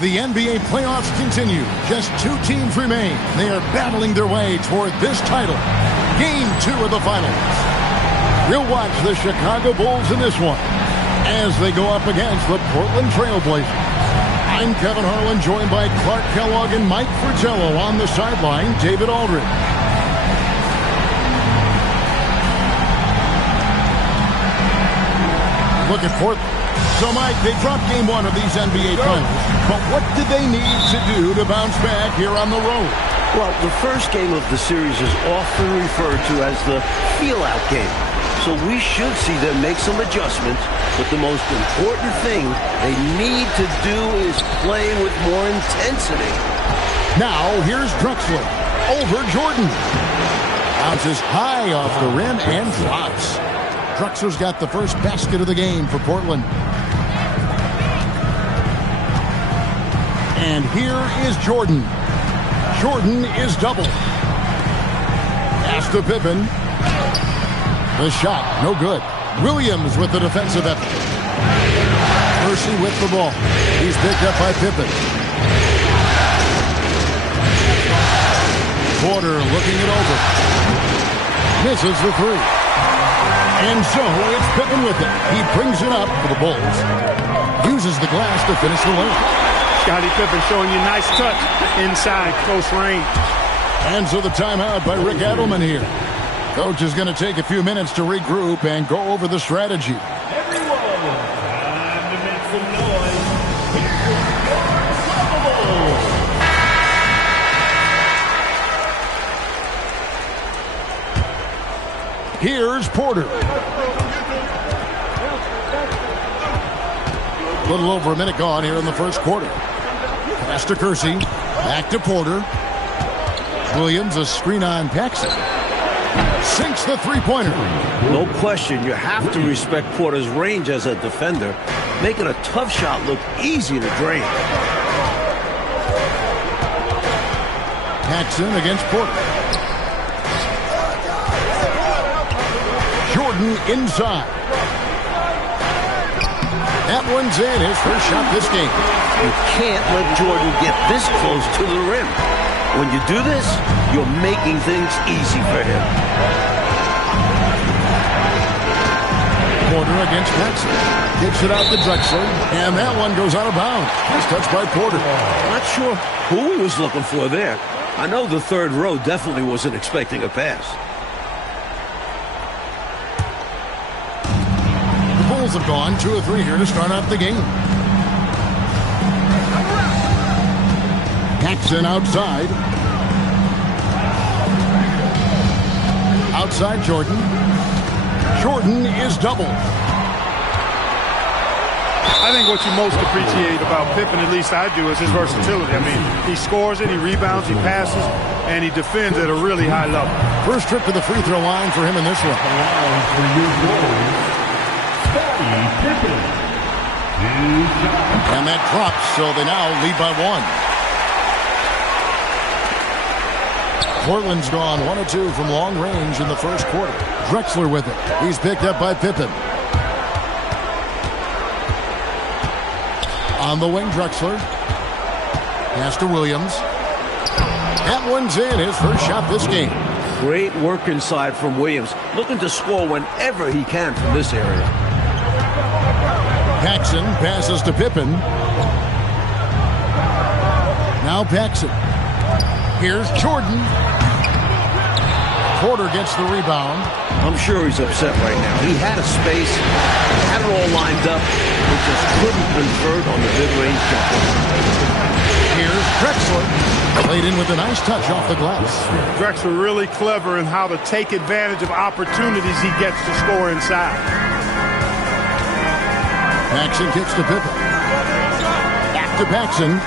The NBA playoffs continue. Just 2 teams remain. They are battling their way toward this title. Game 2 of the finals. We'll watch the Chicago Bulls in this one as they go up against the Portland Trailblazers. I'm Kevin Harlan, joined by Clark Kellogg and Mike Fratello. On the sideline, David Aldridge. Look at Portland. So, Mike, they dropped game 1 of these NBA finals, but what did they need to do to bounce back here on the road? Well, the first game of the series is often referred to as the feel-out game. So we should see them make some adjustments, but the most important thing they need to do is play with more intensity. Now, here's Drexler over Jordan. Bounces high off the rim and drops. Drexler's got the first basket of the game for Portland. And here is Jordan. Jordan is doubled. Pass to Pippen. The shot, no good. Williams with the defensive effort. Percy with the ball. He's picked up by Pippen. Porter looking it over. Misses the 3. And so it's Pippen with it. He brings it up for the Bulls. Uses the glass to finish the lane. Scottie Pippen showing you nice touch inside close range. And so the timeout by Rick Adelman here. Coach is going to take a few minutes to regroup and go over the strategy. Everyone, time to make some noise. Here's Porter. A little over a minute gone here in the first quarter. Pass to Kersey. Back to Porter. Williams, a screen on Paxson. Sinks the three-pointer. No question, you have to respect Porter's range as a defender, making a tough shot look easy to drain. Paxson against Porter. Jordan inside. That one's in. His first shot this game. You can't let Jordan get this close to the rim. When you do this, you're making things easy for him. Porter against Paxson. Kicks it out to Drexler, and that one goes out of bounds. Nice touch by Porter. Not sure who he was looking for there. I know the third row definitely wasn't expecting a pass. The Bulls have gone 2 of 3 here to start off the game. Paxson outside. Outside Jordan. Jordan is doubled. I think what you most appreciate about Pippen, at least I do, is his versatility. I mean, he scores it, he rebounds, he passes, and he defends at a really high level. First trip to the free throw line for him in this one. And that drops, so they now lead by 1. Portland's gone 1 of 2 from long range in the first quarter. Drexler with it. He's picked up by Pippen. On the wing, Drexler. Pass to Williams. That one's in. His first shot this game. Great work inside from Williams. Looking to score whenever he can from this area. Paxson passes to Pippen. Now Paxson. Here's Jordan. Porter gets the rebound. I'm sure he's upset right now. He had a space, had it all lined up, but just couldn't convert on the mid-range jumper. Here's Drexler. Played in with a nice touch off the glass. Drexler really clever in how to take advantage of opportunities he gets to score inside. Paxson kicks to Pippen. Back to Paxson.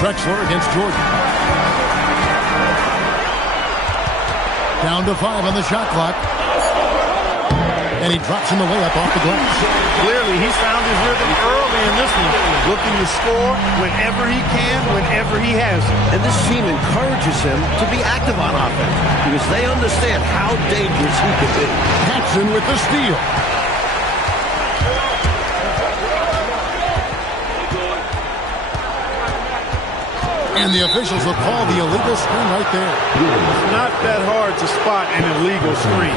Drexler against Jordan. Down to 5 on the shot clock. And he drops in the layup off the glass. Clearly, he's found his rhythm early in this one. Looking to score whenever he can, whenever he has it. And this team encourages him to be active on offense because they understand how dangerous he could be. Paxson with the steal. And the officials will call the illegal screen right there. It's not that hard to spot an illegal screen.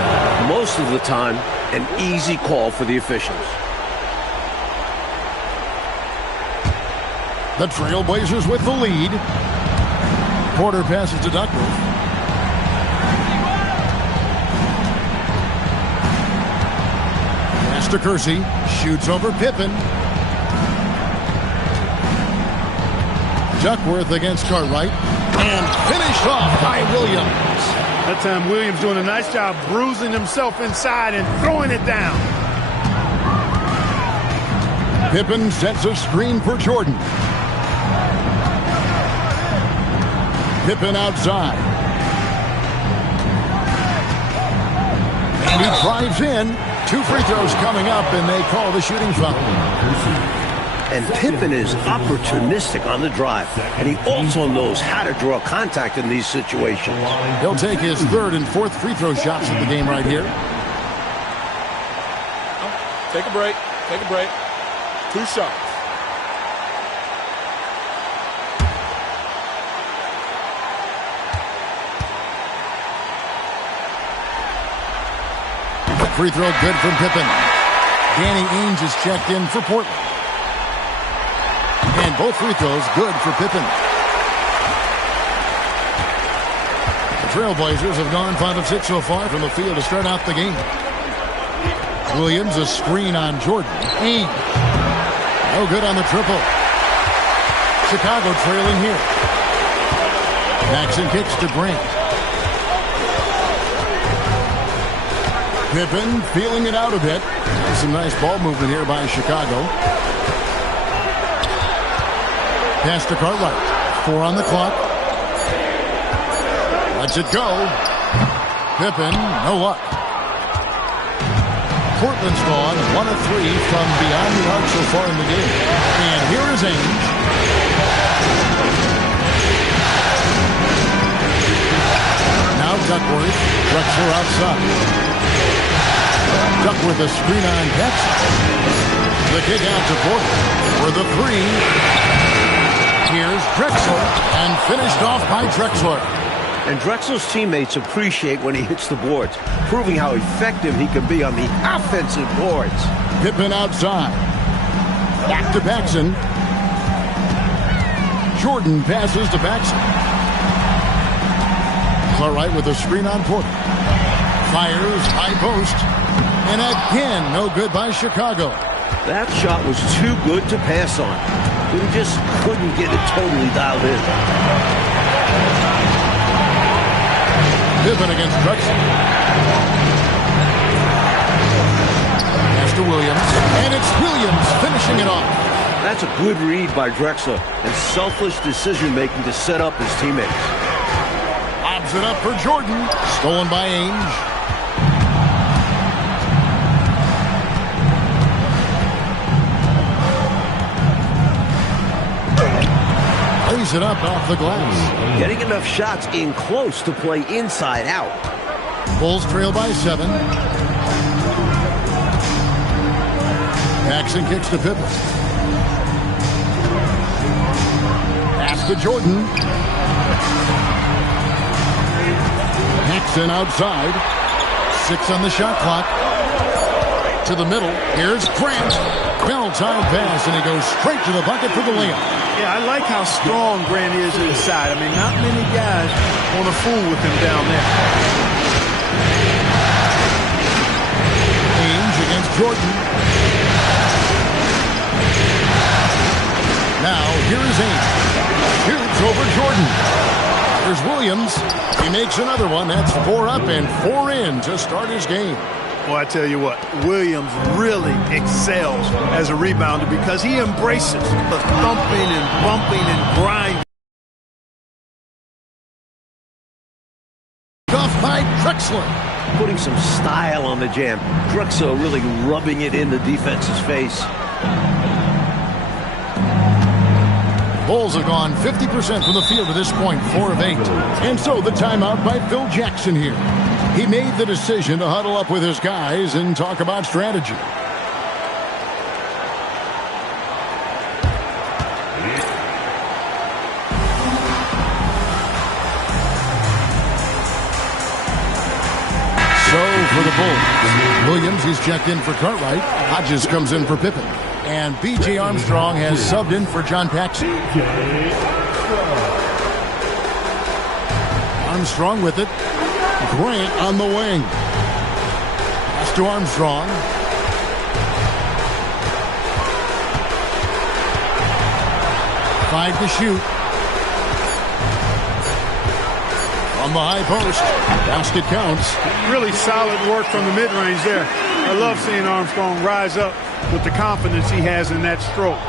Most of the time, an easy call for the officials. The Trailblazers with the lead. Porter passes to Duckworth. Pass to Kersey. Shoots over Pippen. Duckworth against Cartwright. And finished off by Williams. That time Williams doing a nice job bruising himself inside and throwing it down. Pippen sets a screen for Jordan. Pippen outside. And he drives in. 2 free throws coming up, and they call the shooting foul. And Pippen is opportunistic on the drive. And he also knows how to draw contact in these situations. He'll take his 3rd and 4th free throw shots of the game right here. Take a break. Take a break. 2 shots. Free throw good from Pippen. Danny Ainge is checked in for Portland. And both free throws good for Pippen. The Trailblazers have gone 5 of 6 so far from the field to start out the game. Williams a screen on Jordan. Ainge. No good on the triple. Chicago trailing here. Jackson kicks to Grant. Pippen feeling it out a bit. Some nice ball movement here by Chicago. Pass to Cartwright. 4 on the clock. Lets it go. Pippen, no luck. Portland's gone 1 of 3 from beyond the arc so far in the game. And here is Ainge. Now Duckworth. Drexler outside. Duckworth a screen on Jackson. The kick out to Porter for the 3. Here's Drexler, and finished off by Drexler. And Drexler's teammates appreciate when he hits the boards, proving how effective he can be on the offensive boards. Pippen outside. Back to Paxson. Jordan passes to Paxson. Cartwright with a screen on Porter. Fires, high post. And again, no good by Chicago. That shot was too good to pass on. He just couldn't get it totally dialed in. Pippen against Drexler. Pass to Williams. And it's Williams finishing it off. That's a good read by Drexler and selfless decision-making to set up his teammates. Lobs it up for Jordan. Stolen by Ainge. Lays it up off the glass. Getting enough shots in close to play inside out. Bulls trail by 7. Paxson kicks to Pippen. Pass to Jordan. Nixon outside. 6 on the shot clock. To the middle. Here's Grant. Well-timed pass, and he goes straight to the bucket for the layup. Yeah, I like how strong Grant is inside. I mean, not many guys want to fool with him down there. Ainge against Jordan. Now, here is Ainge. Shoots over Jordan. Here's Williams. He makes another one. That's 4 up and 4 in to start his game. Well, I tell you what, Williams really excels as a rebounder because he embraces the thumping and bumping and grinding. Off by Drexler. Putting some style on the jam. Drexler really rubbing it in the defense's face. Bulls have gone 50% from the field to this point, 4 of 8. And so the timeout by Phil Jackson here. He made the decision to huddle up with his guys and talk about strategy. So for the Bulls, Williams, he's checked in for Cartwright. Hodges comes in for Pippen. And B.J. Armstrong has subbed in for John Paxson. Armstrong with it. Grant on the wing. Pass to Armstrong. Five to shoot. On the high post. Basket counts. Really solid work from the mid-range there. I love seeing Armstrong rise up with the confidence he has in that stroke.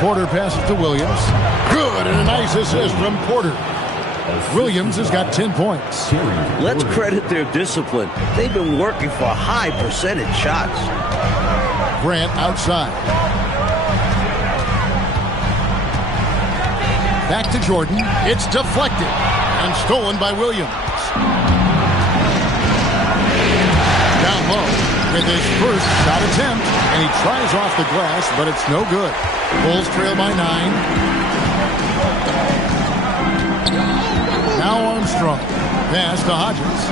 Porter passes to Williams. Good, and a nice assist from Porter. Williams has got 10 points. Let's credit their discipline. They've been working for high percentage shots. Grant outside. Back to Jordan. It's deflected and stolen by Williams. Down low with his first shot attempt, and he tries off the glass, but it's no good. Bulls trail by 9. Now Armstrong. Pass to Hodges.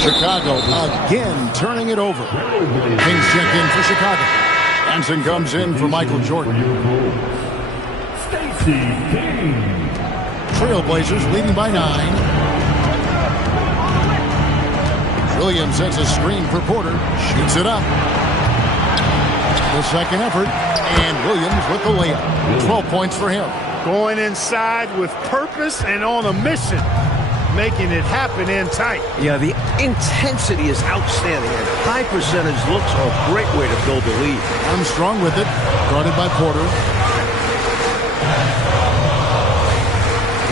Chicago again turning it over. Kings check in for Chicago. Hansen comes in for Michael Jordan. Trailblazers leading by 9. Williams sets a screen for Porter. Shoots it up. The second effort. And Williams with the layup. 12 points for him. Going inside with purpose and on a mission. Making it happen in tight. Yeah, the intensity is outstanding, and high percentage looks are a great way to build a lead. Armstrong with it, guarded by Porter.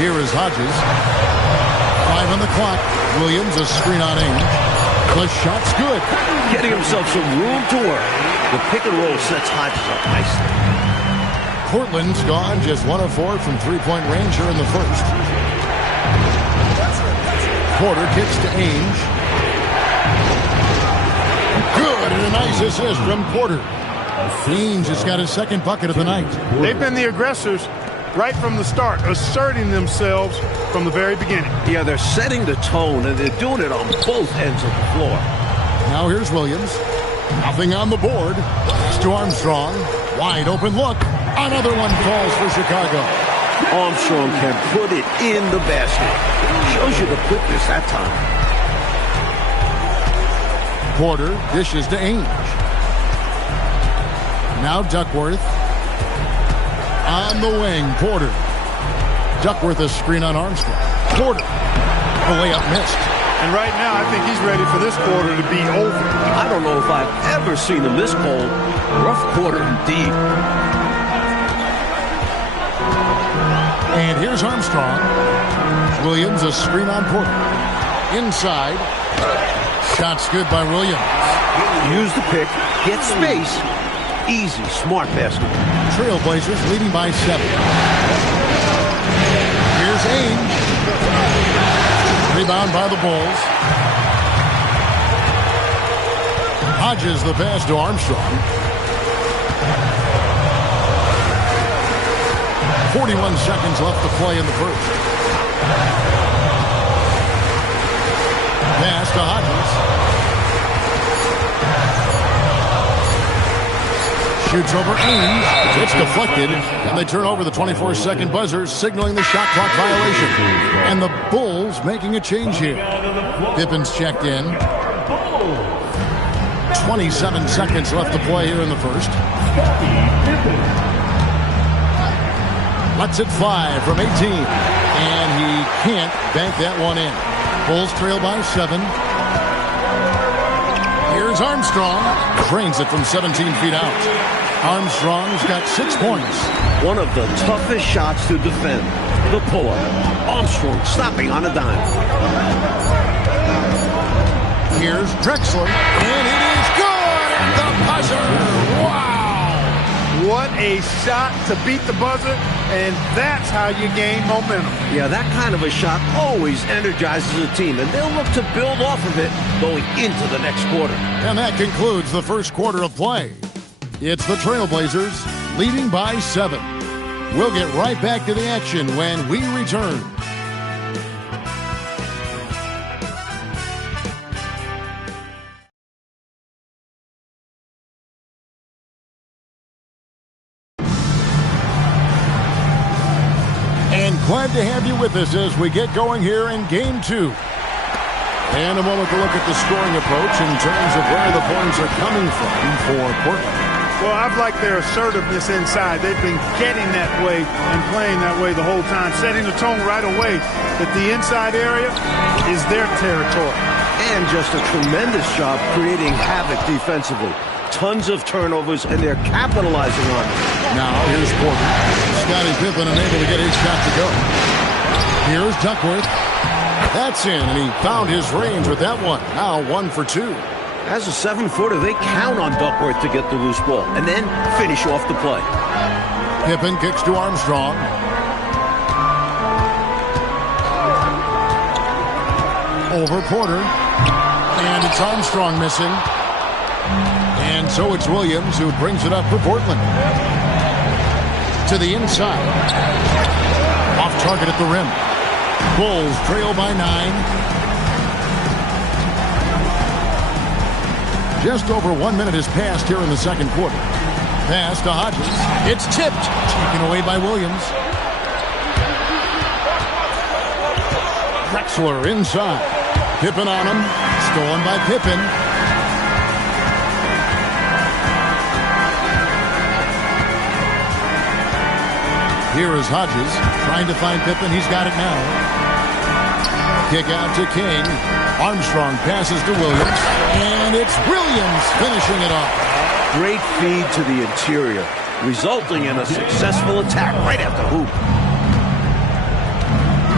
Here is Hodges. 5 on the clock. Williams, a screen on Ainge. The shot's good. Getting himself some room to work. The pick and roll sets Hodges up nicely. Portland's gone just 1 of 4 from three-point range here in the first. Porter kicks to Ainge. Good, and a nice assist from Porter. Ainge has got his second bucket of the night. They've been the aggressors right from the start, asserting themselves from the very beginning. Yeah, they're setting the tone, and they're doing it on both ends of the floor. Now here's Williams. Nothing on the board. Pass to Armstrong. Wide open look. Another one falls for Chicago. Armstrong can put it in the basket. Shows you the quickness that time. Porter dishes to Ainge. Now Duckworth. On the wing, Porter. Duckworth a screen on Armstrong. Porter. The layup missed. And right now, I think he's ready for this quarter to be over. I don't know if I've ever seen him this cold. Rough quarter indeed. And here's Armstrong. Williams a screen on Porter. Inside. Shot's good by Williams. Use the pick. Get space. Easy, smart basket. Trailblazers leading by 7. Here's Ainge. Rebound by the Bulls. Hodges the pass to Armstrong. 41 seconds left to play in the first. Pass to Hodges. Shoots over Ainge. It's deflected. And they turn over the 24-second buzzer, signaling the shot clock violation. And the Bulls making a change here. Pippen's checked in. 27 seconds left to play here in the first. Lets it fly from 18. And he can't bank that one in. Bulls trail by 7. Here's Armstrong. Drains it from 17 feet out. Armstrong's got 6 points. One of the toughest shots to defend. The pull-up. Armstrong stopping on a dime. Here's Drexler. And it is good at the buzzer. Wow. What a shot to beat the buzzer, and that's how you gain momentum. Yeah, that kind of a shot always energizes a team, and they'll look to build off of it going into the next quarter. And that concludes the first quarter of play. It's the Trailblazers leading by 7. We'll get right back to the action when we return. And glad to have you with us as we get going here in Game 2. And a moment to look at the scoring approach in terms of where the points are coming from for Portland. Well, I've liked their assertiveness inside. They've been getting that way and playing that way the whole time, setting the tone right away that the inside area is their territory. And just a tremendous job creating havoc defensively. Tons of turnovers, and they're capitalizing on it. Now, here's Porter. Scottie Pippen unable to get his shot to go. Here's Duckworth. That's in, and he found his range with that one. Now 1 for 2. As a 7-footer, they count on Duckworth to get the loose ball and then finish off the play. Pippen kicks to Armstrong. Over Porter. And it's Armstrong missing. And so it's Williams who brings it up for Portland. To the inside. Off target at the rim. Bulls trail by 9. Just over 1 minute has passed here in the second quarter. Pass to Hodges. It's tipped. Taken away by Williams. Drexler inside. Pippen on him. Stolen by Pippen. Here is Hodges trying to find Pippen. He's got it now. Kick out to King. Armstrong passes to Williams. And it's Williams finishing it off. Great feed to the interior, resulting in a successful attack right at the hoop.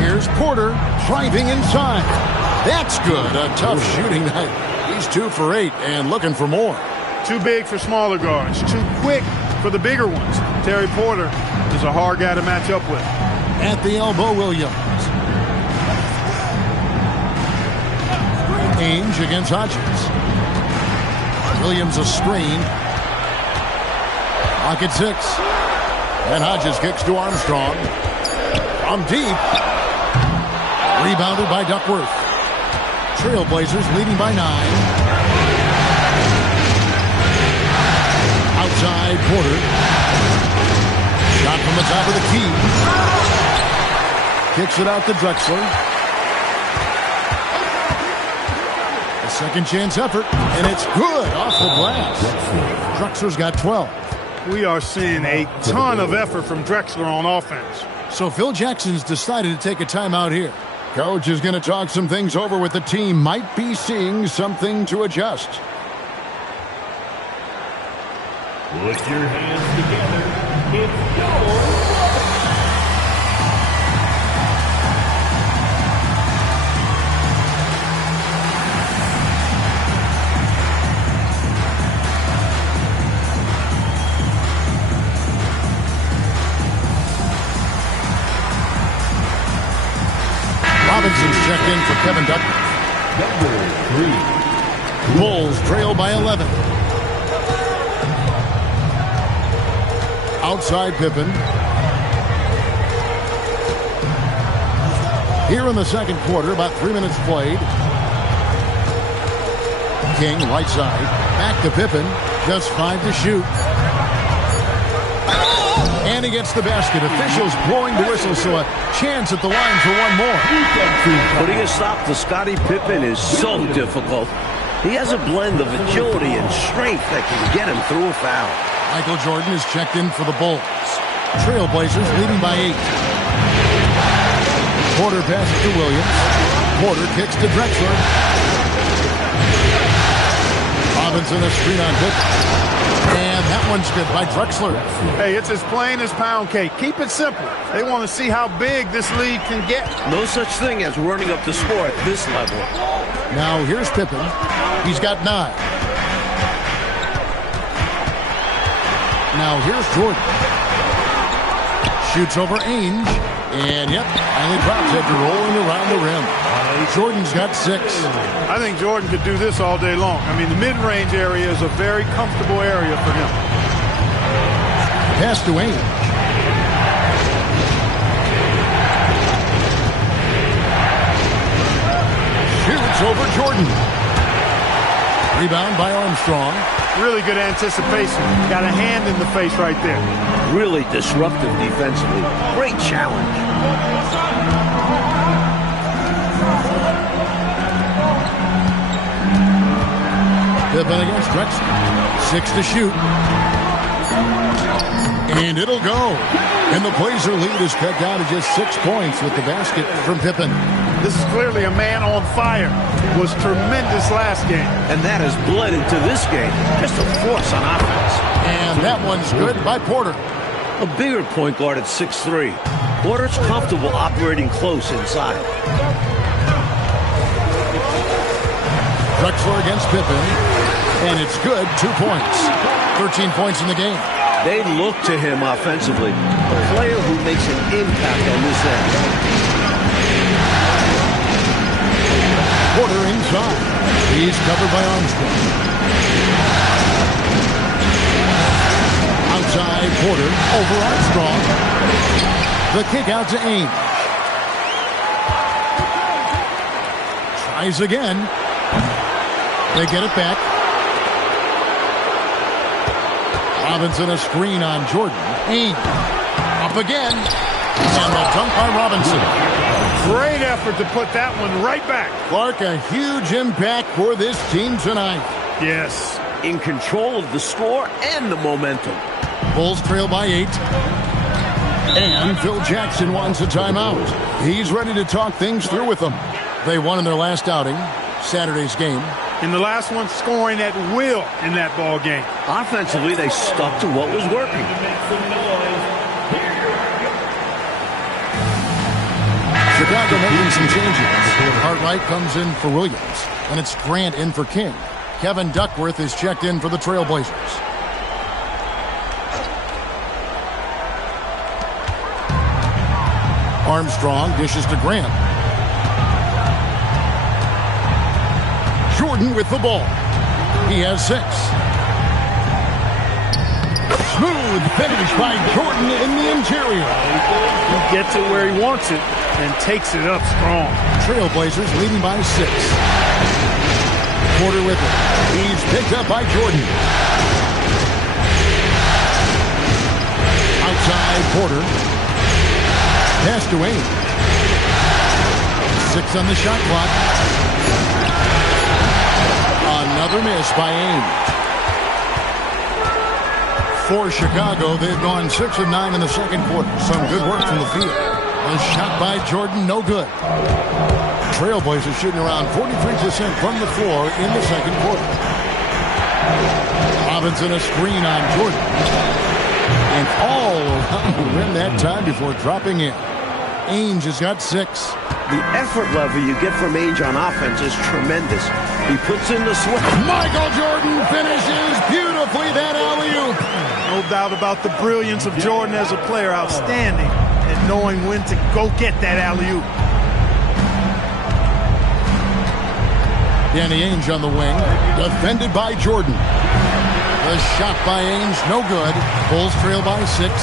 Here's Porter driving inside. That's good. A tough shooting night. He's 2 for 8 and looking for more. Too big for smaller guards. Too quick for the bigger ones. Terry Porter is a hard guy to match up with. At the elbow, Williams. Ainge against Hodges. Williams a screen. Pocket 6. And Hodges kicks to Armstrong. From deep. Rebounded by Duckworth. Trailblazers leading by 9. Outside Porter. Shot from the top of the key. Kicks it out to Drexler. A second chance effort, and it's good off the glass. Drexler's got 12. We are seeing a ton of effort from Drexler on offense. So Phil Jackson's decided to take a timeout here. Coach is going to talk some things over with the team. Might be seeing something to adjust. Put your hands together. It's go. Robinson's checked in for Kevin Duckworth. Number 3. Bulls trail by 11. Outside Pippen. Here in the second quarter, about 3 minutes played. King, right side. Back to Pippen. Just 5 to shoot. And he gets the basket. Officials blowing the whistle, so a chance at the line for one more. Putting a stop to Scottie Pippen is so difficult. He has a blend of agility and strength that can get him through a foul. Michael Jordan is checked in for the Bulls. Trailblazers leading by 8. Porter passes to Williams. Porter kicks to Drexler. Robinson a screen on Pippen. And that one's good by Drexler. Hey, it's as plain as pound cake. Keep it simple. They want to see how big this lead can get. No such thing as running up the score at this level. Now here's Pippen. He's got 9. Now here's Jordan. Shoots over Ainge. And yep, finally drops after rolling around the rim. Jordan's got 6. I think Jordan could do this all day long. I mean, the mid-range area is a very comfortable area for him. Pass to Ainge. Shoots over Jordan. Rebound by Armstrong. Really good anticipation. Got a hand in the face right there. Really disruptive defensively. Great challenge. Pippen against Drexler. 6 to shoot. And it'll go. And the Blazer lead is cut down to just 6 points with the basket from Pippen. This is clearly a man on fire. Was tremendous last game. And that has bled into this game. Just a force on offense. And that one's good by Porter. A bigger point guard at 6'3". Porter's comfortable operating close inside. Drexler against Pippen. And it's good. 2 points. 13 points in the game. They look to him offensively. A player who makes an impact on this end. Porter inside. He's covered by Armstrong. Outside Porter over Armstrong. The kick out to Ainge. Tries again. They get it back. Robinson a screen on Jordan. Ainge up again. And the dunk by Robinson. Great effort to put that one right back. Clark, a huge impact for this team tonight. Yes. In control of the score and the momentum. Bulls trail by 8. And Phil Jackson wants a timeout. He's ready to talk things through with them. They won in their last outing, Saturday's game. In the last one, scoring at will in that ball game. Offensively, they stuck to what was working. Chicago making some changes. Cartwright comes in for Williams, and it's Grant in for King. Kevin Duckworth is checked in for the Trailblazers. Armstrong dishes to Grant. Jordan with the ball. He has 6. Smooth finish by Jordan in the interior. He gets it where he wants it and takes it up strong. Trailblazers leading by 6. Porter with it. He's picked up by Jordan. Outside Porter. Pass to Ainge. 6 on the shot clock. Another miss by Ainge. For Chicago, they've gone 6 of 9 in the second quarter. Some good work from the field. A shot by Jordan, no good. Trailblazers shooting around 43% from the floor in the second quarter. Robinson a screen on Jordan. And all around the rim that time before dropping in. Ainge has got 6. The effort level you get from Ainge on offense is tremendous. He puts in the sweat. Michael Jordan finishes beautifully that alley-oop. No doubt about the brilliance of Jordan as a player. Outstanding at knowing when to go get that alley-oop. Danny Ainge on the wing. Defended by Jordan. The shot by Ainge, no good. Bulls trail by 6.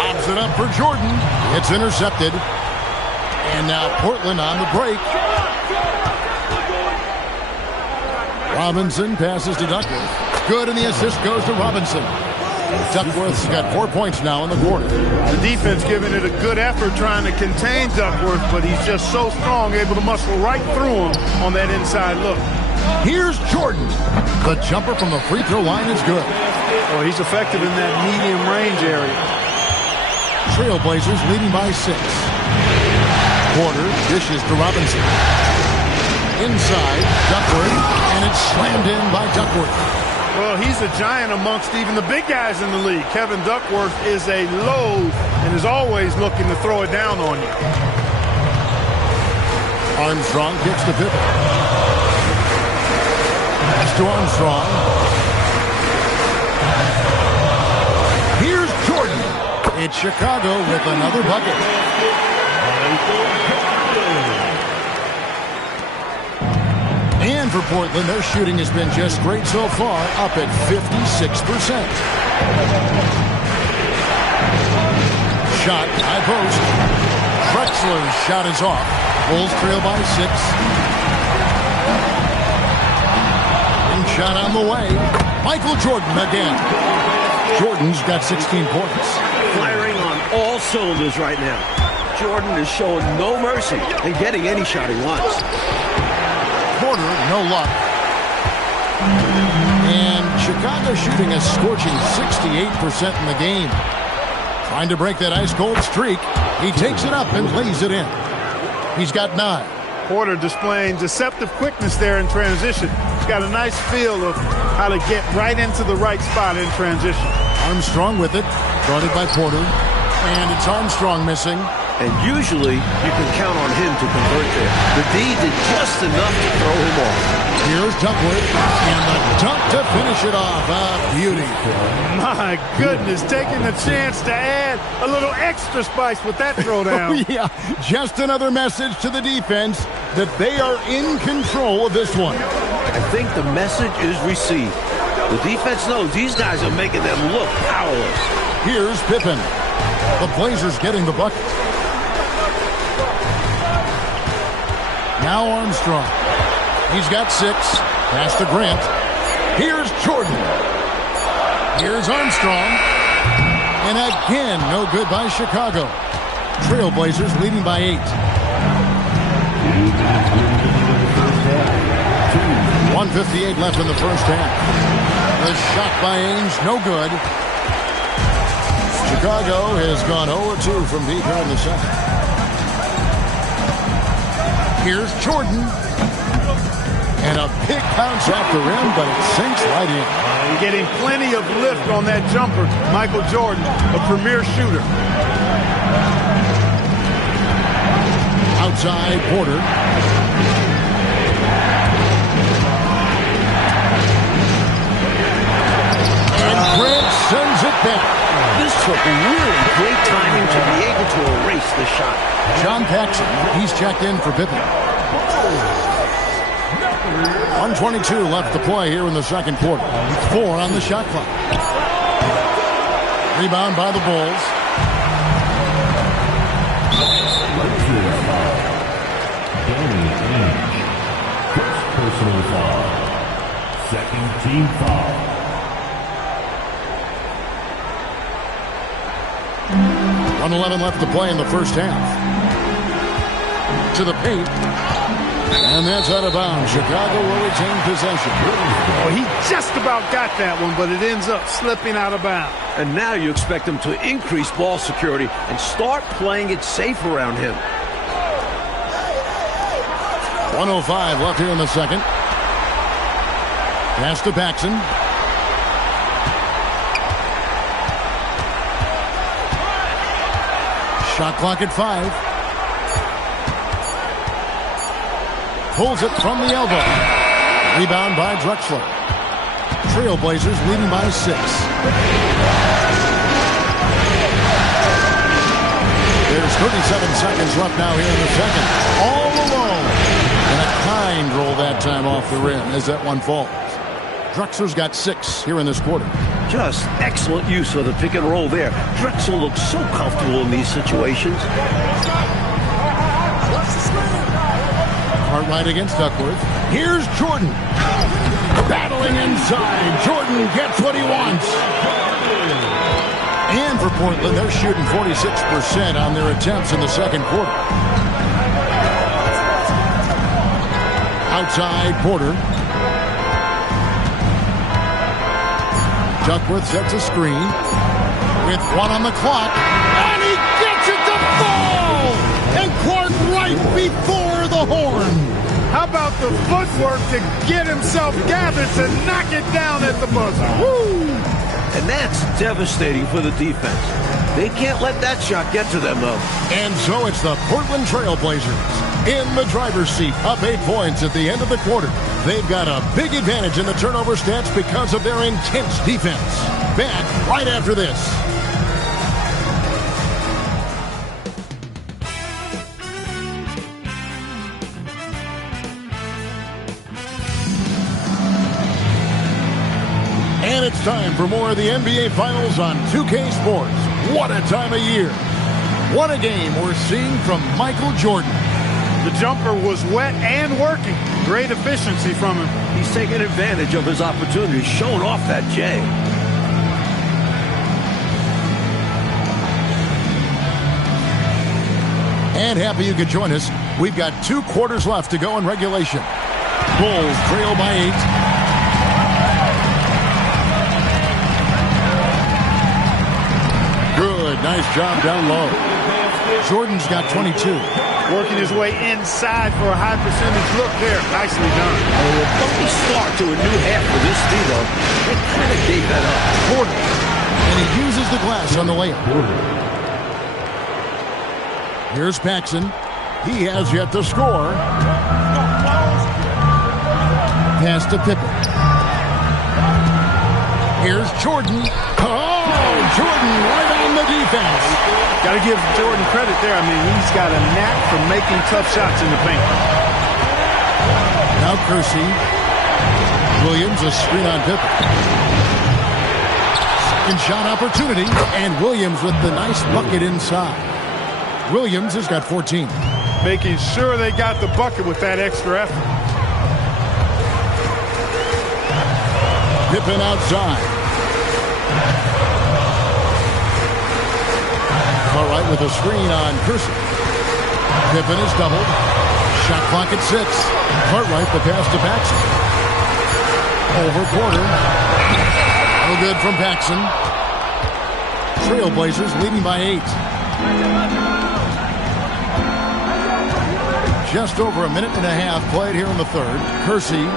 Lobs it up for Jordan. It's intercepted. And now Portland on the break. Robinson passes to Duckworth. Good, and the assist goes to Robinson. Duckworth's got 4 points now in the quarter. The defense giving it a good effort trying to contain Duckworth, but he's just so strong, able to muscle right through him on that inside look. Here's Jordan. The jumper from the free throw line is good. Oh, he's effective in that medium range area. Trailblazers leading by 6. Porter dishes to Robinson. Inside, Duckworth, and it's slammed in by Duckworth. Well, he's a giant amongst even the big guys in the league. Kevin Duckworth is a load and is always looking to throw it down on you. Armstrong kicks to Pippen. Pass to Armstrong. Here's Jordan. It's Chicago with another bucket. And for Portland, their shooting has been just great so far, up at 56%. Shot, high post. Drexler's shot is off. Bulls trail by 6. shot on the way. Michael Jordan again. Jordan's got 16 points. Firing on all cylinders right now. Jordan is showing no mercy in getting any shot he wants. Porter, no luck. And Chicago shooting a scorching 68% in the game. Trying to break that ice-cold streak. He takes it up and lays it in. He's got 9. Porter displaying deceptive quickness there in transition. He's got a nice feel of how to get right into the right spot in transition. Armstrong with it. Guarded by Porter. And it's Armstrong missing. And usually you can count on him to convert there. The D did just enough to throw him off. Here's Duckworth, and the dunk to finish it off. A beauty. My goodness, taking the chance to add a little extra spice with that throwdown. Yeah, just another message to the defense that they are in control of this one. I think the message is received. The defense knows these guys are making them look powerless. Here's Pippen. The Blazers getting the bucket. Now Armstrong. He's got 6. Pass to Grant. Here's Jordan. Here's Armstrong. And again, no good by Chicago. Trailblazers leading by 8. 1:58 left in the first half. The shot by Ainge, no good. Chicago has gone 0-2 from deep here in the second. Here's Jordan. And a big bounce off the rim, but it sinks right in. Getting plenty of lift on that jumper. Michael Jordan, a premier shooter. Outside, Porter. And Grant sends it back. This took really great timing to be able to erase the shot. John Paxson, he's checked in for Pippen. 1:22 left to play here in the second quarter. 4 on the shot clock. Rebound by the Bulls. Danny Ainge. First personal foul. Second team foul. 1:11 left to play in the first half. To the paint. And that's out of bounds. Chicago will retain possession. Oh, he just about got that one, but it ends up slipping out of bounds. And now you expect them to increase ball security and start playing it safe around him. 1:05 left here in the second. Pass to Paxson. Shot clock at 5. Pulls it from the elbow. Rebound by Drexler. Trailblazers leading by 6. There's 37 seconds left now here in the second. All alone. And a kind roll that time off the rim as that one falls. Drexler's got 6 here in this quarter. Just excellent use of the pick and roll there. Drexler looks so comfortable in these situations. Cartwright against Duckworth. Here's Jordan. Battling inside. Jordan gets what he wants. And for Portland, they're shooting 46% on their attempts in the second quarter. Outside, Porter. Duckworth sets a screen. With 1 on the clock. And he gets it to fall! And Clark right before the horn. How about the footwork to get himself gathered to knock it down at the buzzer? Woo! And that's devastating for the defense. They can't let that shot get to them, though. And so it's the Portland Trailblazers in the driver's seat, up 8 points at the end of the quarter. They've got a big advantage in the turnover stats because of their intense defense. Back right after this. And it's time for more of the NBA Finals on 2K Sports. What a time of year. What a game we're seeing from Michael Jordan. The jumper was wet and working. Great efficiency from him. He's taking advantage of his opportunity, showing off that J. And happy you could join us. We've got 2 quarters left to go in regulation. Bulls trail by 8. Good, nice job down low. Jordan's got 22. Working his way inside for a high percentage look there. Nicely done. A funny start to a new half for this team, though. They kind of gave that up. Jordan. And he uses the glass on the layup. Here's Paxson. He has yet to score. Pass to Pippen. Here's Jordan. Oh, Jordan right on the defense. Got to give Jordan credit there. I mean, he's got a knack for making tough shots in the paint. Now Kersey. Williams, a screen on Pippen. Second shot opportunity. And Williams with the nice bucket inside. Williams has got 14. Making sure they got the bucket with that extra effort. Pippen outside. All right, with a screen on Kersey. Pippen is doubled. Shot clock at 6. Cartwright, the pass to Paxson. Over Porter. No good from Paxson. Trailblazers leading by 8. Just over a minute and a half played here in the third. Kersey.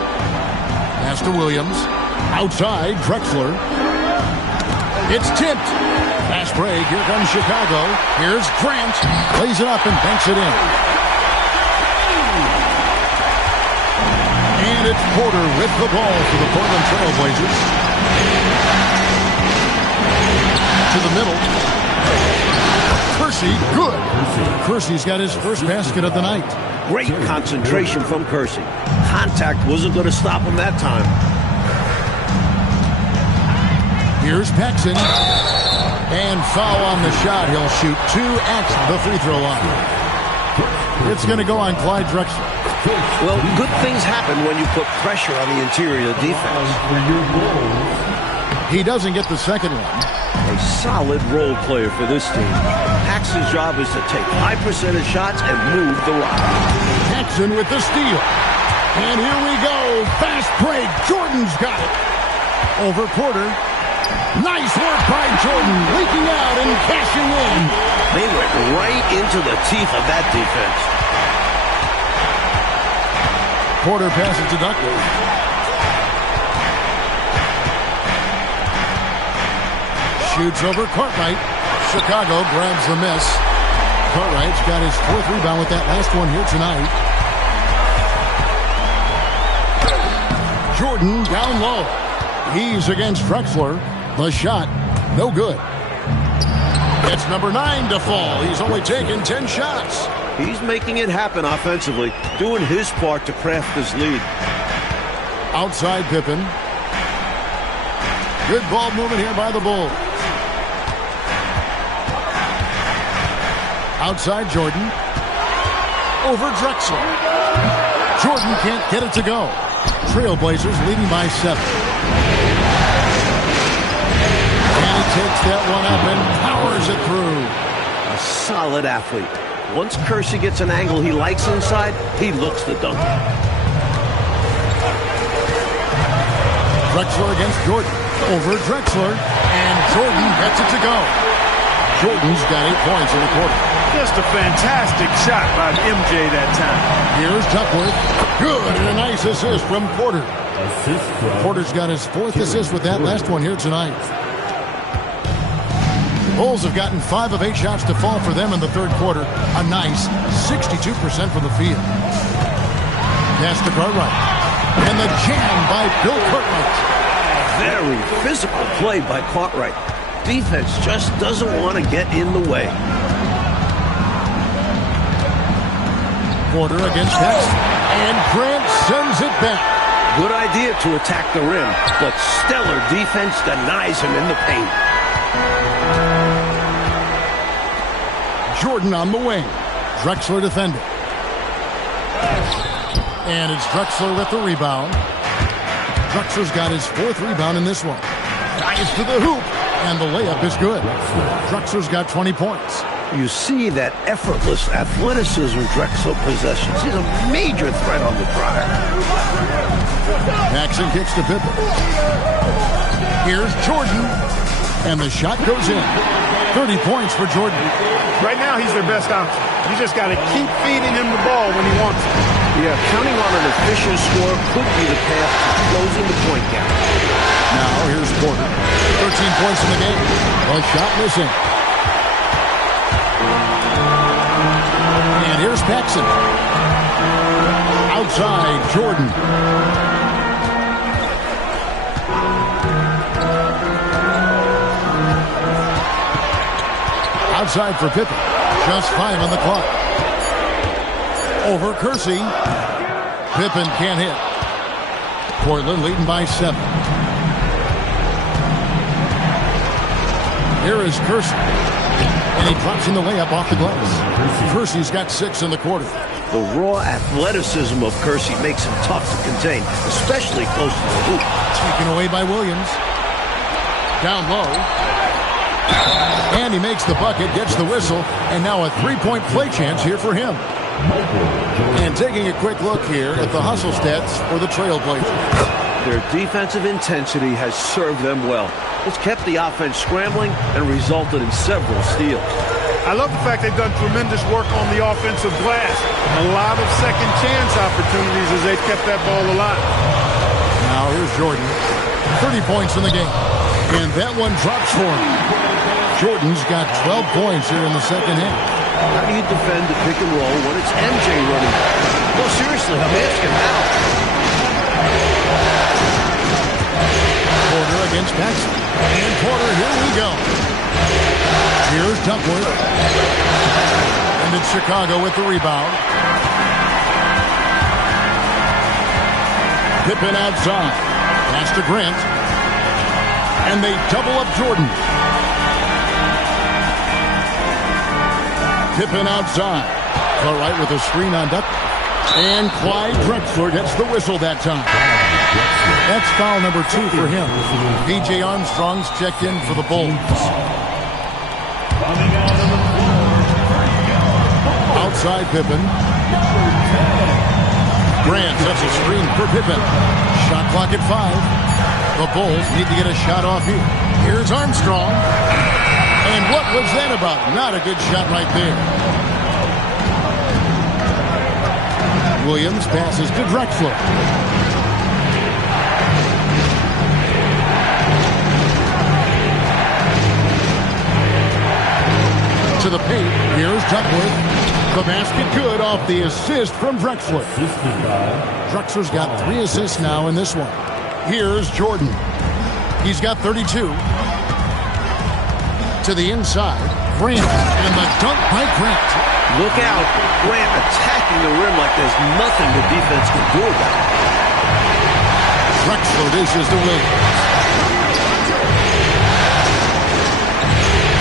Pass to Williams. Outside, Drexler. It's tipped. Fast break. Here comes Chicago. Here's Grant. Plays it up and banks it in. And it's Porter with the ball for the Portland Trailblazers. To the middle. Kersey, good. Kersey's got his first basket of the night. Great concentration from Kersey. Contact wasn't going to stop him that time. Here's Paxson. And foul on the shot. He'll shoot 2 at the free throw line. It's going to go on Clyde Drexler. Well, good things happen when you put pressure on the interior defense. He doesn't get the second one. A solid role player for this team. Paxson's job is to take high percentage shots and move the rock. Paxson with the steal. And here we go. Fast break. Jordan's got it. Over Porter. Nice work by Jordan. Leaking out and cashing in. They went right into the teeth of that defense. Porter passes to Duckworth. Shoots over Cartwright. Chicago grabs the miss. Cartwright's got his 4th rebound with that last one here tonight. Jordan down low. He's against Drexler. The shot, no good. It's number 9 to fall. He's only taken 10 shots. He's making it happen offensively, doing his part to craft this lead. Outside Pippen. Good ball movement here by the Bulls. Outside Jordan. Over Drexler. Jordan can't get it to go. Trailblazers leading by 7. And he takes that one up and powers it through. A solid athlete. Once Kersey gets an angle he likes inside, he looks to dunk it. Drexler against Jordan. Over Drexler. And Jordan gets it to go. Jordan's got 8 points in the quarter. Just a fantastic shot by MJ that time. Here's Duckworth. Good, and a nice assist from Porter. Porter's got his 4th assist with that last one here tonight. Bulls have gotten 5 of 8 shots to fall for them in the third quarter. A nice 62% from the field. Pass to Cartwright. And the jam by Bill Cartwright. Very physical play by Cartwright. Defense just doesn't want to get in the way. Porter against Paxson. And Grant sends it back. Good idea to attack the rim, but stellar defense denies him in the paint. Jordan on the wing. Drexler defending. And it's Drexler with the rebound. Drexler's got his 4th rebound in this one. Dives to the hoop, and the layup is good. Drexler's got 20 points. You see that effortless athleticism Drexler possessions. He's a major threat on the drive. Paxson kicks to Pippen. Here's Jordan, and the shot goes in. 30 points for Jordan. Right now, he's their best option. You just got to keep feeding him the ball when he wants it. Yeah, counting on an efficient score could be the path to closing the point gap. Now here's Porter. 13 points in the game. A shot missing. And here's Paxson. Outside, Jordan. Outside for Pippen. Just 5 on the clock. Over Kersey. Pippen can't hit. Portland leading by 7. Here is Kersey. And he drops in the layup off the glass. Kersey's got 6 in the quarter. The raw athleticism of Kersey makes him tough to contain, especially close to the hoop. Taken away by Williams. Down low. And he makes the bucket, gets the whistle, and now a 3-point play chance here for him. And taking a quick look here at the hustle stats for the Trailblazers. Their defensive intensity has served them well. It's kept the offense scrambling and resulted in several steals. I love the fact they've done tremendous work on the offensive glass. A lot of second chance opportunities as they've kept that ball alive. Now here's Jordan. 30 points in the game. And that one drops for him. Jordan's got 12 points here in the second half. How do you defend the pick and roll when it's MJ running? No, seriously, I'm asking how. Porter against Paxson. And Porter, here we go. Here's Duckworth. And it's Chicago with the rebound. Pippen outside. Pass to Grant. And they double up Jordan. Pippen outside. All right with a screen on Duckworth. And Clyde Drexler gets the whistle that time. That's foul number 2 for him. B.J. Armstrong's checked in for the Bulls. Outside Pippen. Grant sets a screen for Pippen. Shot clock at 5. The Bulls need to get a shot off here. Here's Armstrong. And what was that about? Not a good shot right there. Williams passes to Drexler. To the paint. Here's Duckworth. The basket good off the assist from Drexler. Drexler's got 3 assists now in this one. Here's Jordan. He's got 32. To the inside. Grant. And the dunk by Grant. Look out. Grant attacking the rim like there's nothing the defense can do about it. Drexler dishes to Williams.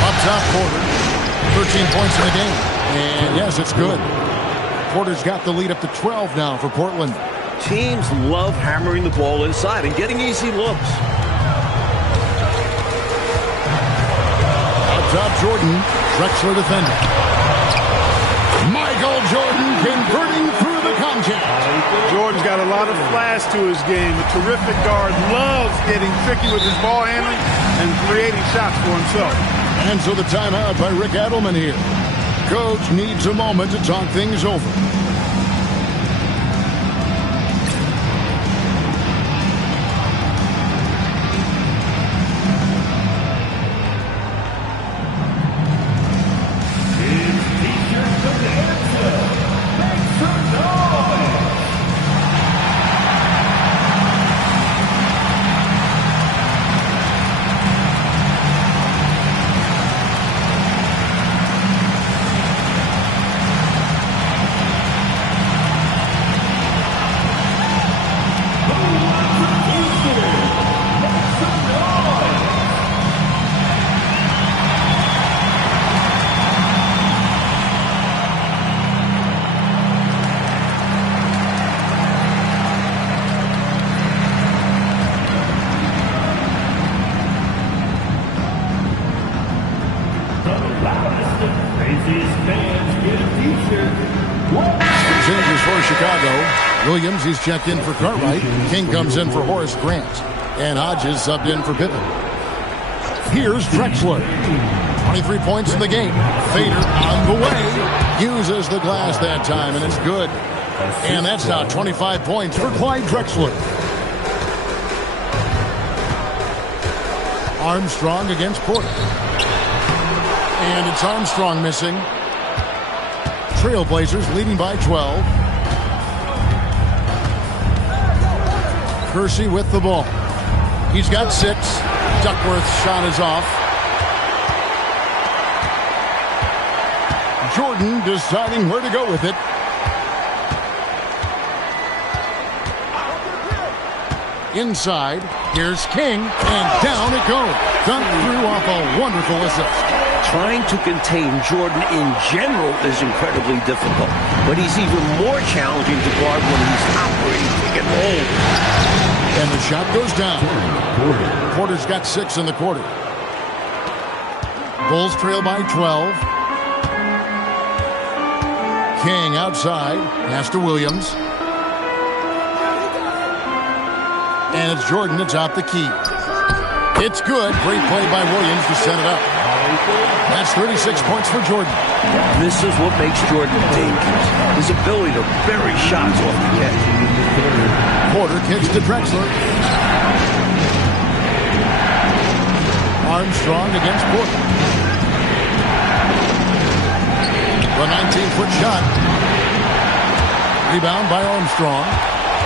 Up top, Porter. 13 points in the game. And yes, it's good. Porter's got the lead up to 12 now for Portland. Teams love hammering the ball inside and getting easy looks. Up top, Jordan. Drexler defending. Michael Jordan converting through the contact. Jordan's got a lot of flash to his game. A terrific guard. Loves getting tricky with his ball handling and creating shots for himself. And so the timeout by Rick Adelman here. Coach needs a moment to talk things over. Craziest fans get a t-shirt. Changes for Chicago. Williams, he's checked in for Cartwright. King comes in for Horace Grant. And Hodges subbed in for Pippen. Here's Drexler. 23 points in the game. Fader on the way. Uses the glass that time, and it's good. And that's now 25 points for Clyde Drexler. Armstrong against Porter. And it's Armstrong missing. Trailblazers leading by 12. Kersey with the ball. He's got 6. Duckworth's shot is off. Jordan deciding where to go with it. Inside, here's King, and down it goes. Dunked through off a wonderful assist. Trying to contain Jordan in general is incredibly difficult, but he's even more challenging to guard when he's operating pick and roll. And the shot goes down. Porter's got 6 in the quarter. Bulls trail by 12. King outside, pass to Williams. And it's Jordan that's out the key. It's good. Great play by Williams to set it up. That's 36 points for Jordan. This is what makes Jordan dangerous. His ability to bury shots off the catch. Porter kicks to Drexler. Armstrong against Porter. The 19-foot shot. Rebound by Armstrong.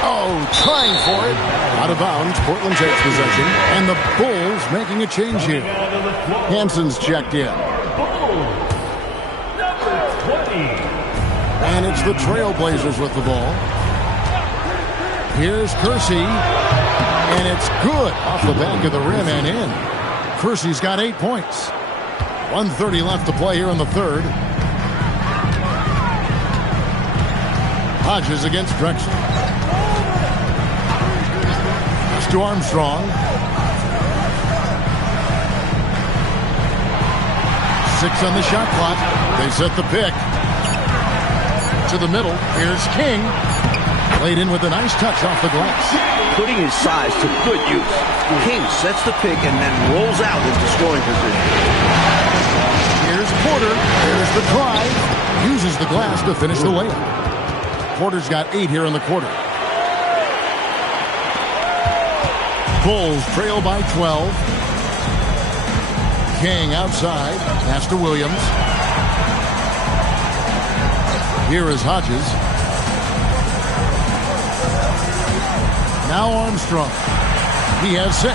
Oh, trying for it. Out of bounds. Portland takes possession. And the Bulls making a change here. Hanson's checked in. And it's the Trailblazers with the ball. Here's Kersey. And it's good off the back of the rim and in. Kersey's got 8 points. 1:30 left to play here in the third. Hodges against Drexler. Pass to Armstrong. 6 on the shot clock. They set the pick. To the middle. Here's King. Laid in with a nice touch off the glass. Putting his size to good use. King sets the pick and then rolls out into scoring position. Here's Porter. Here's the drive. Uses the glass to finish the layup. Porter's got 8 here in the quarter. Bulls trail by 12. King outside. Pass to Williams. Here is Hodges. Now Armstrong. He has 6.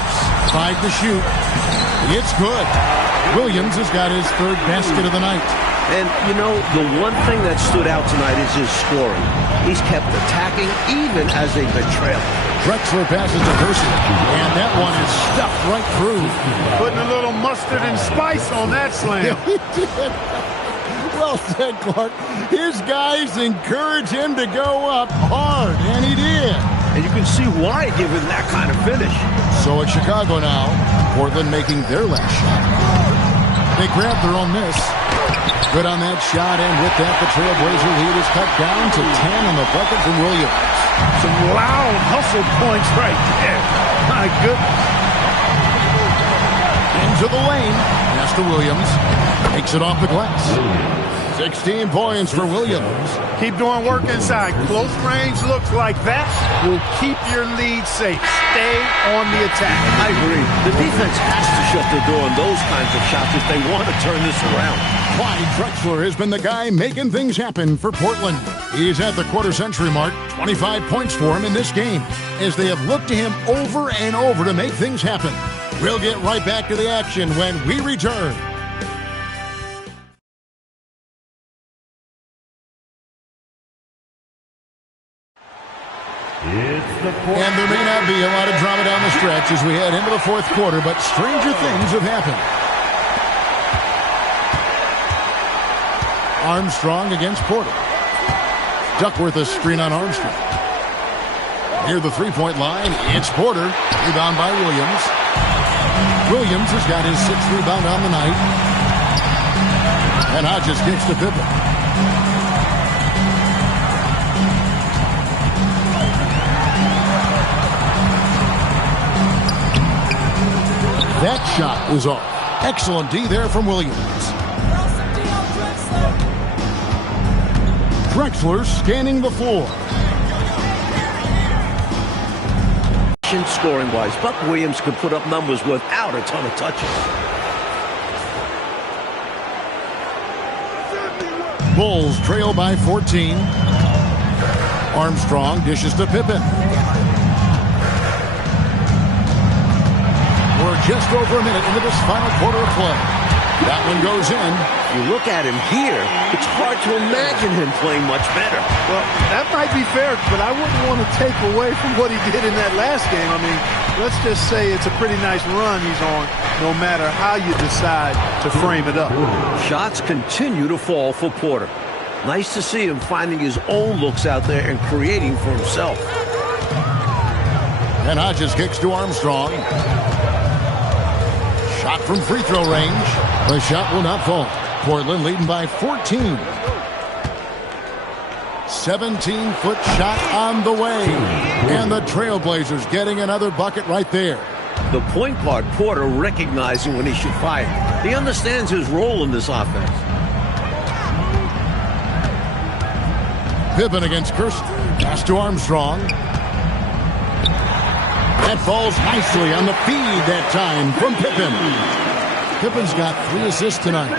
5 to shoot. It's good. Williams has got his 3rd basket of the night. And, you know, the one thing that stood out tonight is his scoring. He's kept attacking even as they've been trailing. Drexler passes to Kersey. And that one is stuffed right through. Putting a little mustard and spice on that slam. He did. Well said, Clark. His guys encourage him to go up hard, and he did. And you can see why, given that kind of finish. So it's Chicago now. Portland making their last shot. They grab their own miss. Good on that shot, and with that, the Trailblazer lead is cut down to 10 on the bucket from Williams. Some loud hustle points right there. My goodness. Into the lane. Pass to Williams. Takes it off the glass. 16 points for Williams. Keep doing work inside. Close range looks like that will keep your lead safe. Stay on the attack. I agree. The defense has to shut the door on those kinds of shots if they want to turn this around. Clyde Drexler has been the guy making things happen for Portland. He's at the quarter-century mark. 25 points for him in this game as they have looked to him over and over to make things happen. We'll get right back to the action when we return. And there may not be a lot of drama down the stretch as we head into the fourth quarter, but stranger things have happened. Armstrong against Porter. Duckworth a screen on Armstrong. Near the three-point line, it's Porter. Rebound by Williams. Williams has got his 6th rebound on the night. And Hodges kicks to Pippen. That shot is off. Excellent D there from Williams. Drexler scanning the floor. Scoring-wise, Buck Williams could put up numbers without a ton of touches. Bulls trail by 14. Armstrong dishes to Pippen. We're just over a minute into this final quarter of play. That one goes in. You look at him here, it's hard to imagine him playing much better. Well, that might be fair, but I wouldn't want to take away from what he did in that last game. I mean, let's just say it's a pretty nice run he's on, no matter how you decide to frame it up. Shots continue to fall for Porter. Nice to see him finding his own looks out there and creating for himself. And Hodges kicks to Armstrong. Shot from free throw range. The shot will not fall. Portland leading by 14. 17-foot shot on the way. And the Trailblazers getting another bucket right there. The point guard, Porter, recognizing when he should fire. He understands his role in this offense. Pippen against Kirsten. Pass to Armstrong. That falls nicely on the feed that time from Pippen. Pippen's got 3 assists tonight.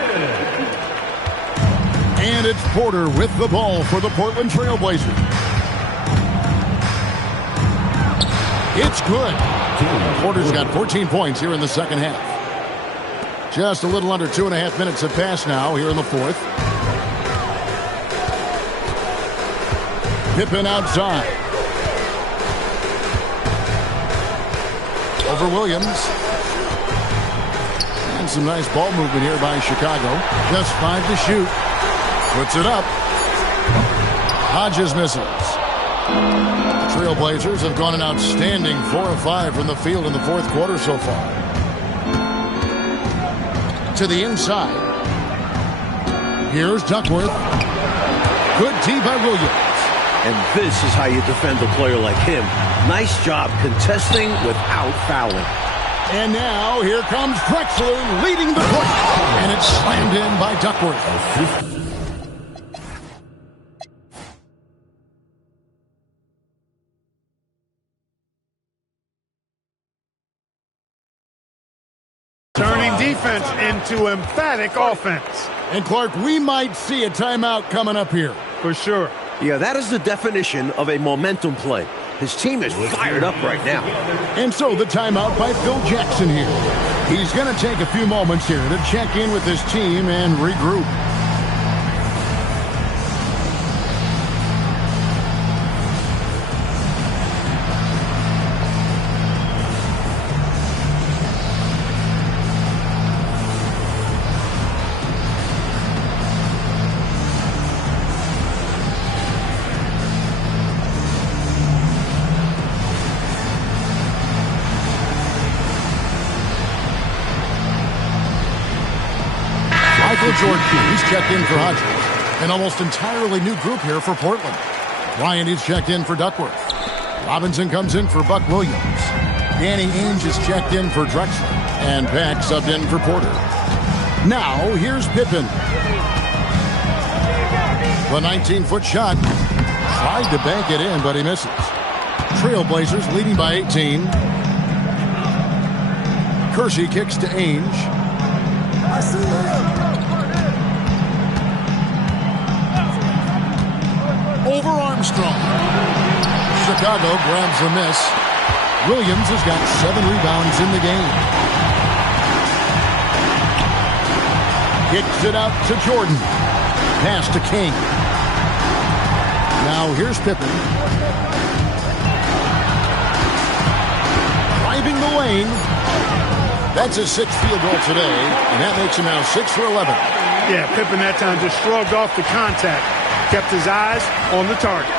And it's Porter with the ball for the Portland Trailblazers. It's good. Porter's got 14 points here in the second half. Just a little under 2.5 minutes have passed now here in the fourth. Pippen outside. Over Williams. And some nice ball movement here by Chicago. Just 5 to shoot. Puts it up. Hodges misses. The Trailblazers have gone an outstanding 4 of 5 from the field in the fourth quarter so far. To the inside. Here's Duckworth. Good D by Williams. And this is how you defend a player like him. Nice job contesting without fouling. And now here comes Drexler leading the push. And it's slammed in by Duckworth. Turning defense into emphatic offense. And Clark, we might see a timeout coming up here. For sure. Yeah, that is the definition of a momentum play. His team is fired up right now. And so the timeout by Phil Jackson here. He's going to take a few moments here to check in with his team and regroup. Jordan, he's checked in for Hodges. An almost entirely new group here for Portland. Bryant is checked in for Duckworth. Robinson comes in for Buck Williams. Danny Ainge is checked in for Drexler. And Pack subbed in for Porter. Now, here's Pippen. The 19-foot shot. Tried to bank it in, but he misses. Trailblazers leading by 18. Kersey kicks to Ainge. Over Armstrong. Chicago grabs the miss. Williams has got 7 rebounds in the game. Kicks it out to Jordan. Pass to King. Now here's Pippen. Driving the lane. That's his 6th field goal today, and that makes him now 6 for 11. Yeah, Pippen that time just shrugged off the contact. Kept his eyes on the target.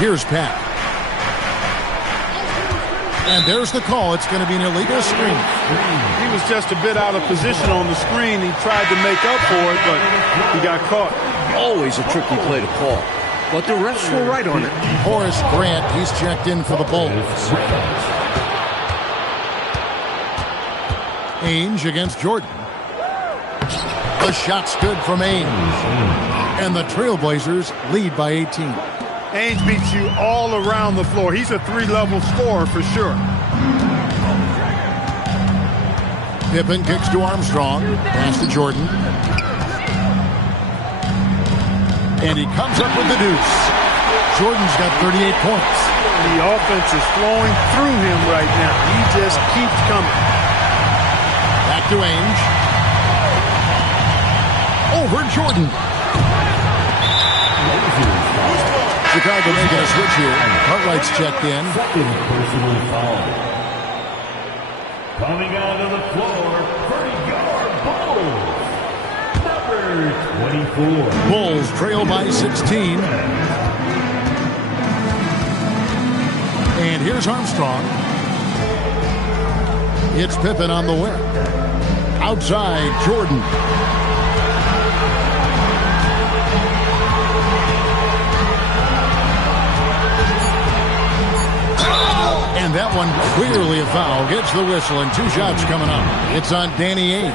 Here's Pat. And there's the call. It's going to be an illegal screen. He was just a bit out of position on the screen. He tried to make up for it, but he got caught. Always a tricky play to call, but the refs were right on it. Horace Grant, he's checked in for the Bulls. Ainge against Jordan. The shot stood from Ainge. And the Trailblazers lead by 18. Ainge beats you all around the floor. He's a three-level scorer for sure. Pippen kicks to Armstrong. Pass to Jordan. And he comes up with the deuce. Jordan's got 38 points. The offense is flowing through him right now. He just keeps coming. Back to Ainge. Over Jordan. Chicago making a switch here. Cartwright's checked in. Second personal foul. Coming onto the floor, for your Bulls, number 24. Bulls trail by 16. And here's Armstrong. It's Pippen on the wing. Outside, Jordan. And that one clearly a foul. Gets the whistle and 2 shots coming up. It's on Danny Ainge.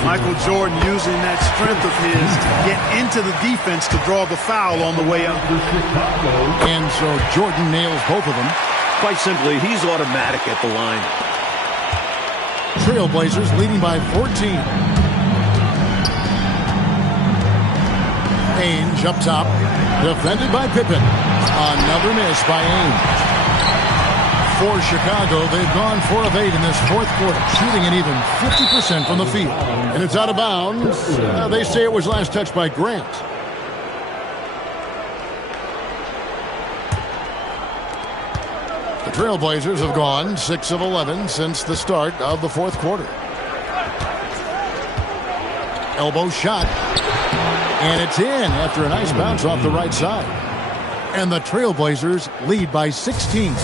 Michael Jordan using that strength of his to get into the defense to draw the foul on the way up. And so Jordan nails both of them. Quite simply, he's automatic at the line. Trailblazers leading by 14. Ainge up top. Defended by Pippen. Another miss by Ainge. For Chicago, they've gone 4 of 8 in this fourth quarter, shooting an even 50% from the field. And it's out of bounds. They say it was last touched by Grant. The Trailblazers have gone 6 of 11 since the start of the fourth quarter. Elbow shot. And it's in after a nice bounce off the right side. And the Trailblazers lead by 16.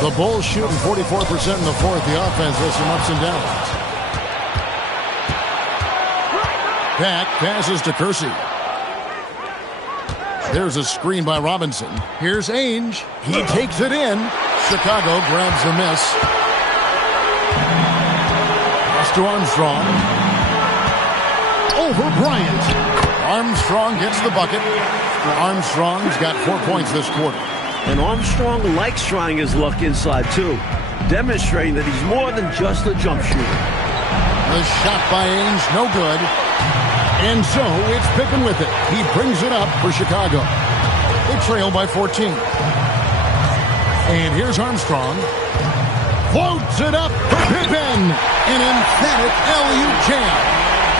The Bulls shooting 44% in the fourth. The offense has some ups and downs. Back passes to Kersey. There's a screen by Robinson. Here's Ainge. He takes it in. Chicago grabs the miss. Pass to Armstrong. Over Bryant. Armstrong gets the bucket. Armstrong's got 4 points this quarter. And Armstrong likes trying his luck inside, too, demonstrating that he's more than just a jump shooter. The shot by Ainge, no good. And so it's Pippen with it. He brings it up for Chicago. They trail by 14. And here's Armstrong. Floats it up for Pippen. An emphatic alley-oop jam.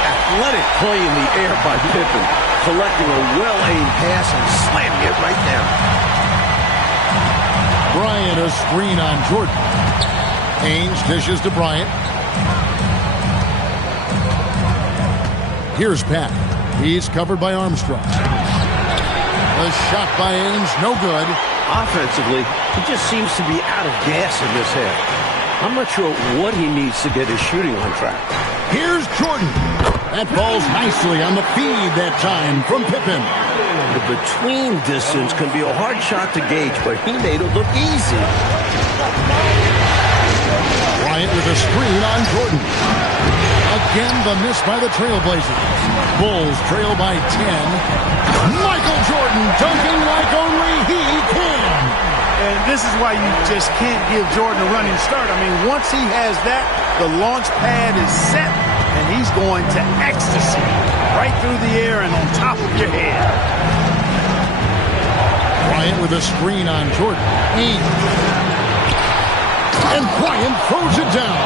Athletic play in the air by Pippen, collecting a well-aimed pass and slamming it right down. Bryant a screen on Jordan. Ainge dishes to Bryant. Here's Pat. He's covered by Armstrong. The shot by Ainge, no good. Offensively, he just seems to be out of gas in this half. I'm not sure what he needs to get his shooting on track. Here's Jordan. That falls nicely on the feed that time from Pippen. The between distance can be a hard shot to gauge, but he made it look easy. Bryant with a screen on Jordan. Again, the miss by the Trailblazers. Bulls trail by 10. Michael Jordan dunking like only he can. And this is why you just can't give Jordan a running start. I mean, once he has that, the launch pad is set, and he's going to ecstasy right through the air and on top of your head. Bryant with a screen on Jordan. And Bryant throws it down.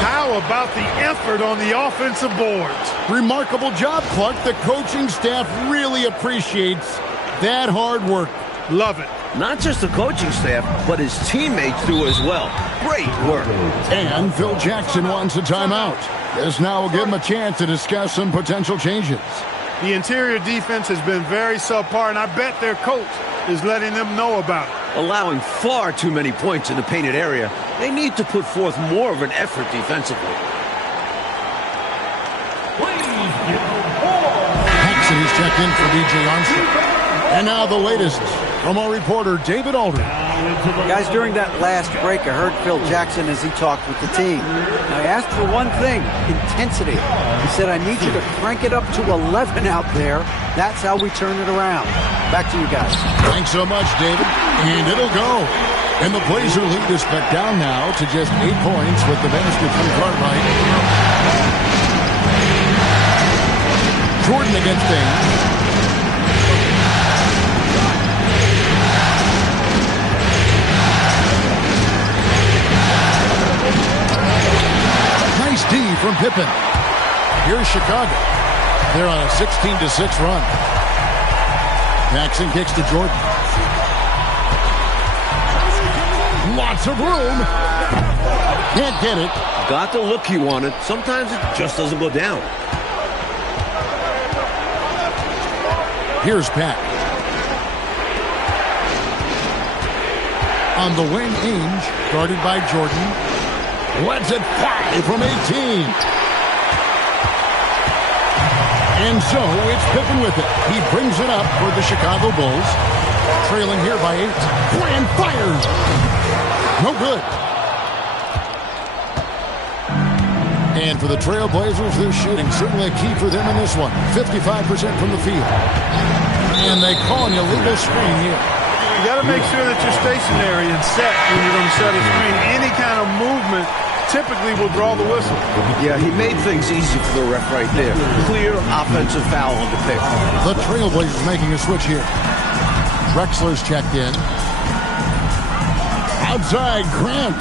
How about the effort on the offensive boards? Remarkable job, Clark. The coaching staff really appreciates that hard work. Love it. Not just the coaching staff, but his teammates do as well. Great work. And Phil Jackson wants a timeout. This now will give him a chance to discuss some potential changes. The interior defense has been very subpar, and I bet their coach is letting them know about it. allowing far too many points in the painted area. They need to put forth more of an effort defensively. He's checked in for B.J. Armstrong. And now the latest from our reporter, David Aldridge. Guys, during that last break, I heard Phil Jackson as he talked with the team. Now, he asked for one thing, intensity. He said, I need you to crank it up to 11 out there. That's how we turn it around. Back to you guys. Thanks so much, David. And it'll go. And the Blazer lead is cut down now to just 8 points with the basket from Cartwright. Jordan against Ainge. Nice D from Pippen. Here's Chicago. They're on a 16-6 run. Jackson kicks to Jordan. Lots of room. Can't get it. Got the look he wanted. Sometimes it just doesn't go down. Here's Pat. On the wing, Ainge, guarded by Jordan. Lets it fly from 18. And so it's Pippen with it. He brings it up for the Chicago Bulls. Trailing here by 8. Grand fires. No good. And for the Trailblazers, their shooting certainly a key for them in this one. 55% from the field. And they call an illegal screen here. You got to make sure that you're stationary and set when you're going to set a screen. Any kind of movement typically will draw the whistle. Yeah, he made things easy for the ref right there. Clear offensive foul on the pick. The Trailblazers making a switch here. Drexler's checked in. Outside, Grant.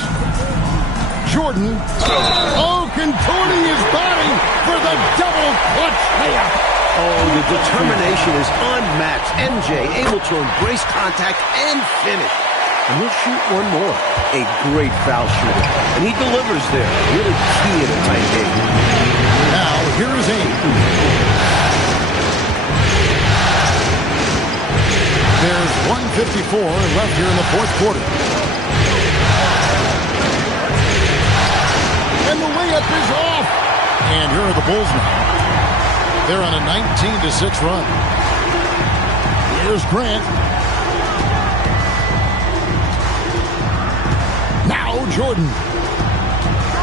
Jordan. Oh, contorting his body for the double clutch layup. Oh, the determination is unmatched. MJ able to embrace contact and finish. And he'll shoot one more. A great foul shooter. And he delivers there. Really key in a tight game. Now, here is Ainge. There's 1:54 left here in the fourth quarter. And the layup is off. And here are the Bulls now. They're on a 19-6 run. Here's Grant. Now Jordan.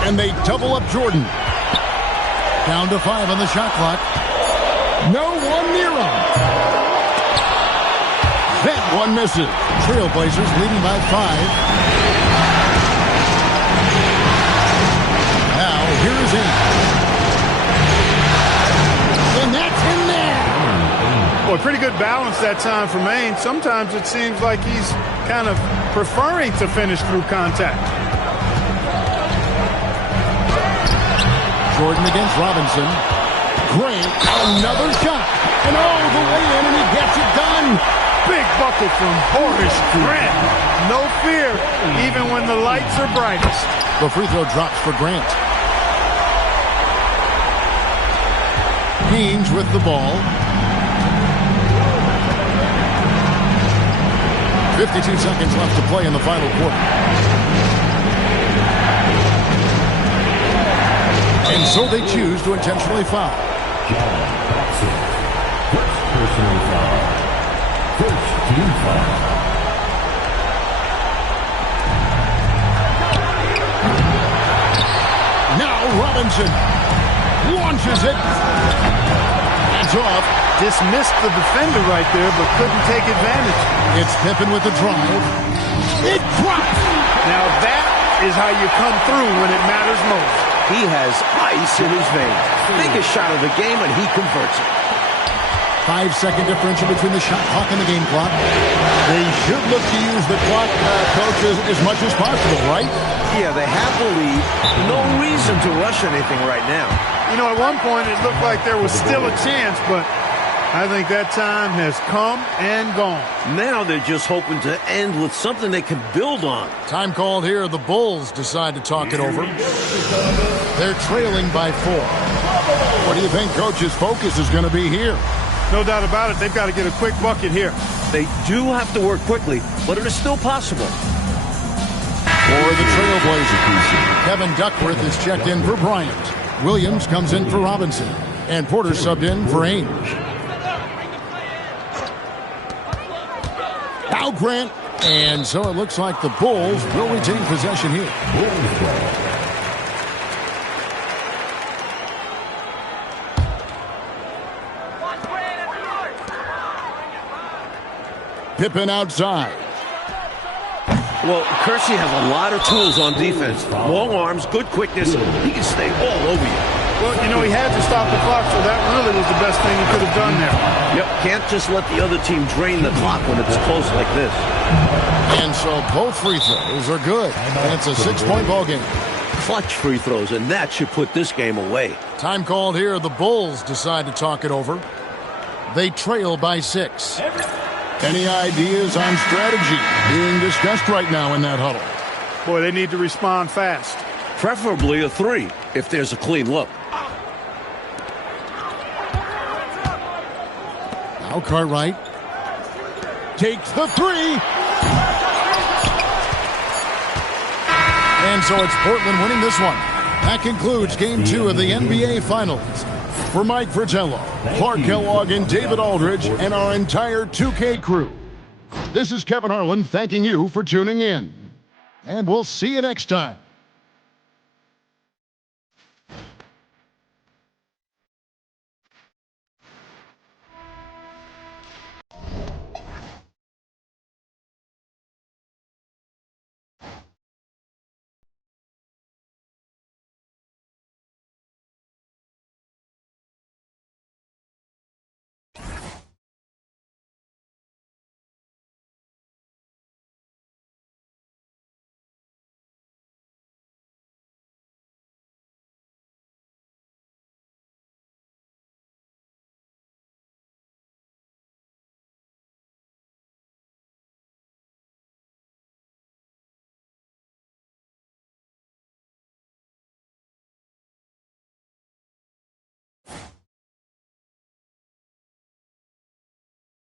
And they double up Jordan. Down to 5 on the shot clock. No one near him. That one misses. Trailblazers leading by 5. Now, here is Ainge. And that's in there. Boy, pretty good balance that time from Ainge. Sometimes it seems like he's kind of preferring to finish through contact. Jordan against Robinson. Grant, another shot. And all the way in, and he gets it done. Big bucket from Horace Grant. No fear, even when the lights are brightest. The free throw drops for Grant. Ainge with the ball. 52 seconds left to play in the final quarter. And so they choose to intentionally foul. First personal foul. First team foul. Now Robinson launches it. Hands off. Dismissed the defender right there, but couldn't take advantage. It's Pippen with the drive. It drops. Now that is how you come through when it matters most. He has ice in his veins. Biggest shot of the game, and he converts it. 5-second differential between the shot clock and the game clock. They should look to use the clock, coach, as much as possible, right? Yeah, they have the lead. No reason to rush anything right now. You know, at one point it looked like there was still a chance, but I think that time has come and gone. Now they're just hoping to end with something they can build on. Time called here. The Bulls decide to talk it over. They're trailing by 4. What do you think Coach's focus is going to be here? No doubt about it. They've got to get a quick bucket here. They do have to work quickly, but it is still possible. For the Trailblazers, Kevin Duckworth is checked in for Bryant. Williams comes in for Robinson. And Porter subbed in for Ainge. Now Grant. And so it looks like the Bulls will retain possession here. Pippen outside. Well, Kersey has a lot of tools on defense. Long arms, good quickness. He can stay all over you. Well, you know, he had to stop the clock, so that really was the best thing he could have done there. Yep, can't just let the other team drain the clock when it's close like this. And so both free throws are good. And it's a 6-point ball game. Clutch free throws, and that should put this game away. Time called here. The Bulls decide to talk it over. They trail by 6. Any ideas on strategy being discussed right now in that huddle? Boy, they need to respond fast. Preferably a 3, if there's a clean look. Now Cartwright takes the 3. And so it's Portland winning this one. That concludes Game 2 of the NBA Finals. For Mike Fratello, Clark Kellogg, and David Aldridge, and our entire 2K crew, this is Kevin Harlan thanking you for tuning in. And we'll see you next time.